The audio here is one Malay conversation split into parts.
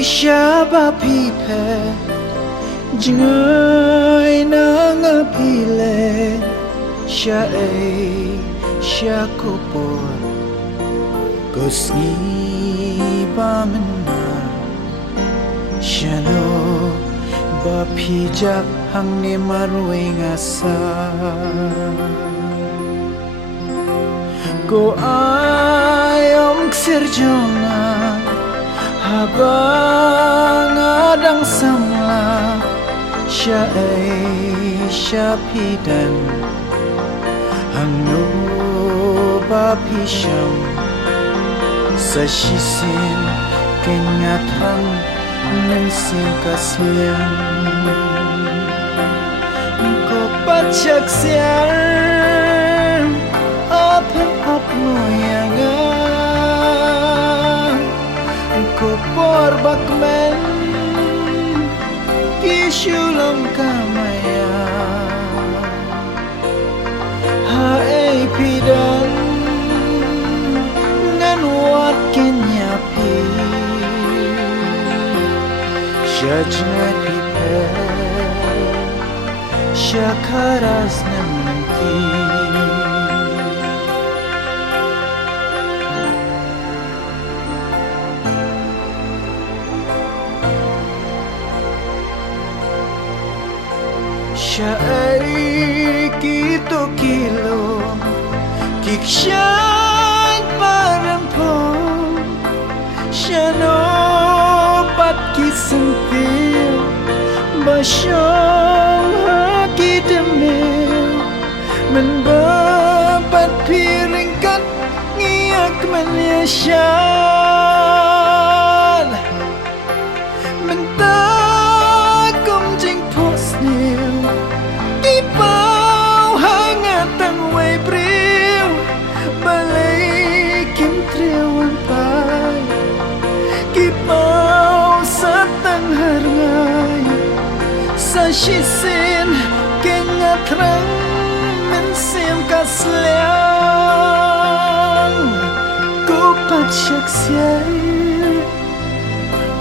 Siapa pipe Jengai nanga pile Siya kupur Gosni bamena Siya lo Bapijap hang ni marwing asa Ko ayom serjona Habang adang samla Siya pidan Hang no bapisyam Sa sisin kengatang Nansin kasliang Ko pacak siang Open up moyangan Ko porbakmen Kisulam kamaya Hae pidan Ngan wat kenyapi Siya jangan pipe Siya karas nanti Siya ay kito kilo Kiksyan parang po Siya no pat kisentil Basyong hakidemil Menbapat piringkat Ngiyak menyasyan Mentagum jing posnil Ipaw hangatang way briw Balikin triwan pay Kipaw sa tangharngay Sa sisin kengatrang Mensim kasliang Kupat syaksiyay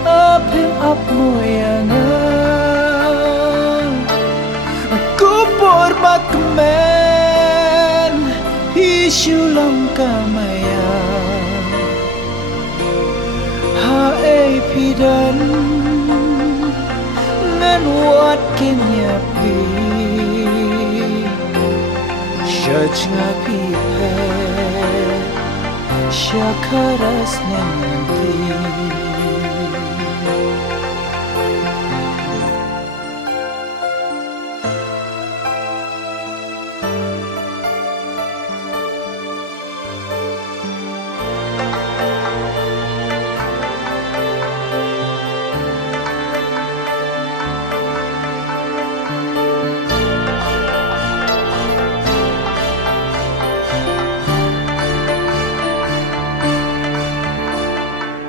Apim ap moyangan Kupor bakmen Isulam kamaya Hae pidan Ngan wat kenyapi Siya jangapi pe Siya karas nanti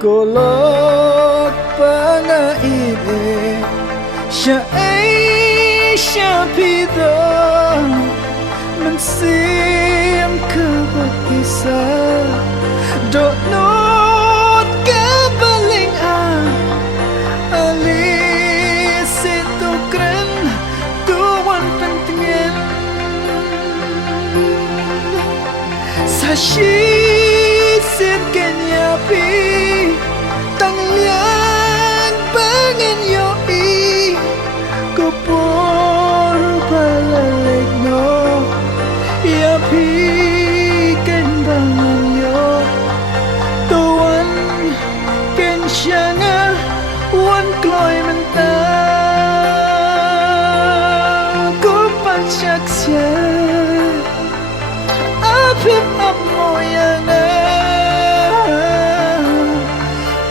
Kolot pangaibe Siya ay siya pido Mensim kabag-isa Donot kabaling Alis ito kren Tuwan pentingin Sa sisit kenyapi Tanglian bangin yoi Kupor balaleg no Yapi ken bangan yo Tuan ken siya nga Wan kloy mentang Kupat syaksya Apip ap moyangan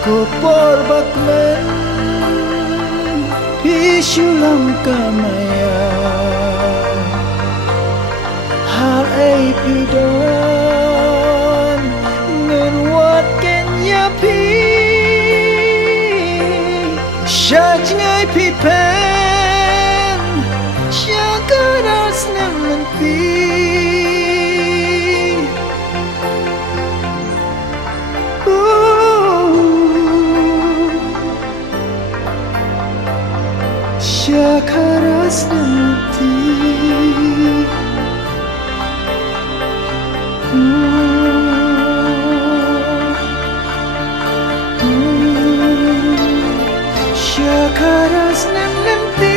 Kupor bakmen Syulam kamaya Har ei pidon Ngun wat kenya pi Syaj ngai pi pen Syakaras naman pi Syakaras naman pi Syakaras naman pi